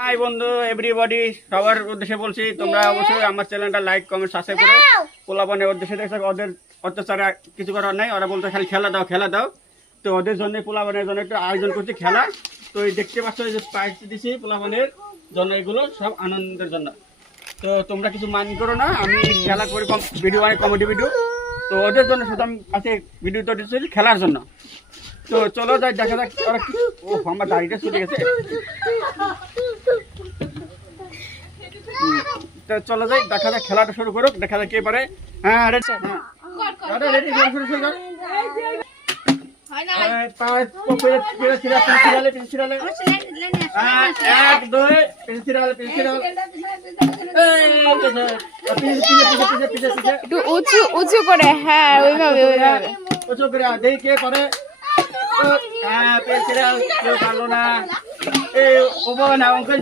High বন্ধু everybody, সবার উদ্দেশ্যে বলছি তোমরা অবশ্যই আমার চ্যানেলটা লাইক কমেন্ট সাবস্ক্রাইব করে পোলাপানের উদ্দেশ্যে দেখছো। ওদের অত্যাচারে কিছু করার নাই, ওরা বলতে খালি খেলা দাও। তো ওদের জন্য পোলাপানের জন্য একটু আয়োজন করছি খেলা। তো এই দেখতে পাচ্ছ যে প্রাইজ দিছি পোলাপানের জন্য, এগুলো সব আনন্দের জন্য। তো তোমরা কিছু মাইন্ড করো না, আমি খেলা করি, ভিডিও বানাই, কমেডি ভিডিও। তো ওদের জন্য শুধু আমি আজকে ভিডিও তৈরি করছি খেলার জন্য। তো চলো যাই, দেখা যাক ওরা কি। ও আমার দাড়িটা চলে গেছে। তো চলো যাই, দেখা যাক খেলাটা শুরু করুক, দেখা যাক কে পারে। হ্যাঁ রেডি, শুরু কর। একটু উঁচু উঁচু করে, হ্যাঁ ওইভাবে উঁচু করে দেখি কে পারে। হ্যাঁ পেয়েছিল, কেউ পারলো না। এই ও না অঙ্কেল